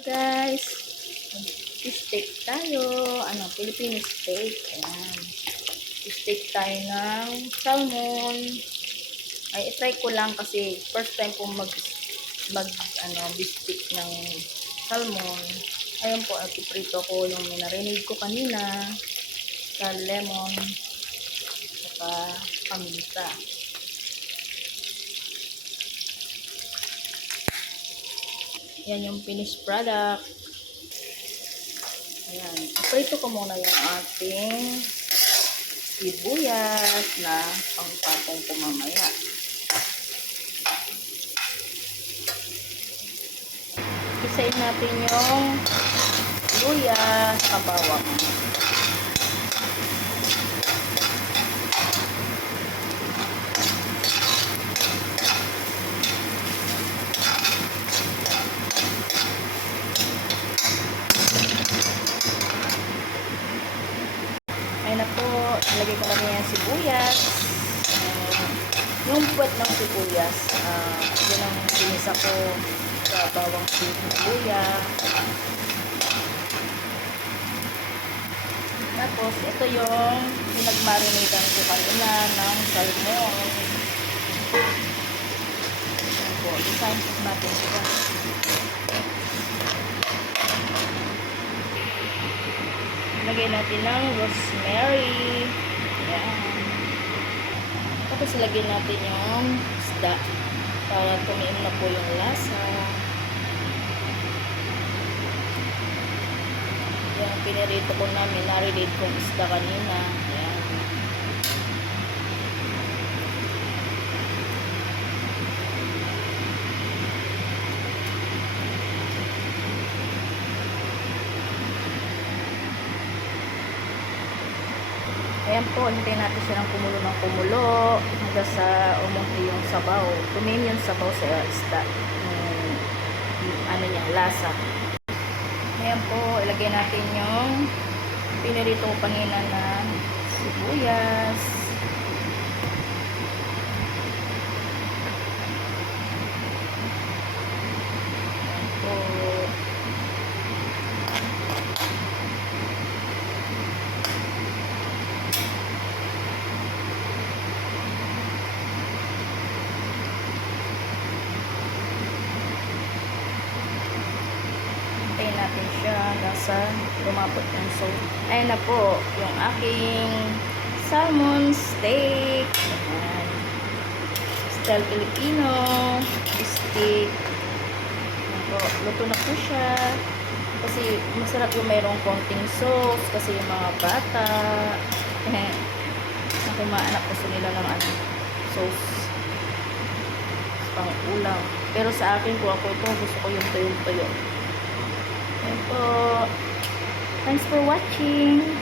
Guys, steak tayo. Filipino steak. Ayan. Steak tayo ng salmon. Ay, i-try ko lang kasi first time ko bistik ng salmon. Ayun po, ipiprito ko yung narinig ko kanina sa lemon saka paminta. Yan yung finished product. Ayan. Iprito ko muna yung ating sibuyas na pangpatong ko mamaya. Isayin natin yung sibuyas sa bawang. Ayun na po, ilagay ko na yung sibuyas. Yung puwet ng sibuyas, yun ang ginisa ko sa bawang sibuyas. Tapos, ito yung pinagmarinidan ko kanina ng salmon. Ayan po, design po natin ito. Lagay natin ng rosemary. Ayan. Tapos lagyan natin yung isda para tumiim na po yung lasa. Yung pinirito ko na, minarinate kong isda kanina. Ayan. Ayan po, hintayin natin siya ng kumulo hanggang sa umunti yung sabaw. Tumim yung sabaw sa isda. Lasa. Ayan po, ilagay natin yung pinirito ko kanina na sibuyas. Ayan po. Natin siya nasa lumapot ng salt. Ayan na po yung aking salmon steak. Ayan. Style Filipino steak. Ayan po, luto na po siya kasi masarap yung mayroong konting sauce kasi yung mga bata ako mga anak gusto nila ng sauce pang ulam, pero sa akin kung ako ito gusto ko yung tuyo-tuyo. Ayan po. Thanks for watching.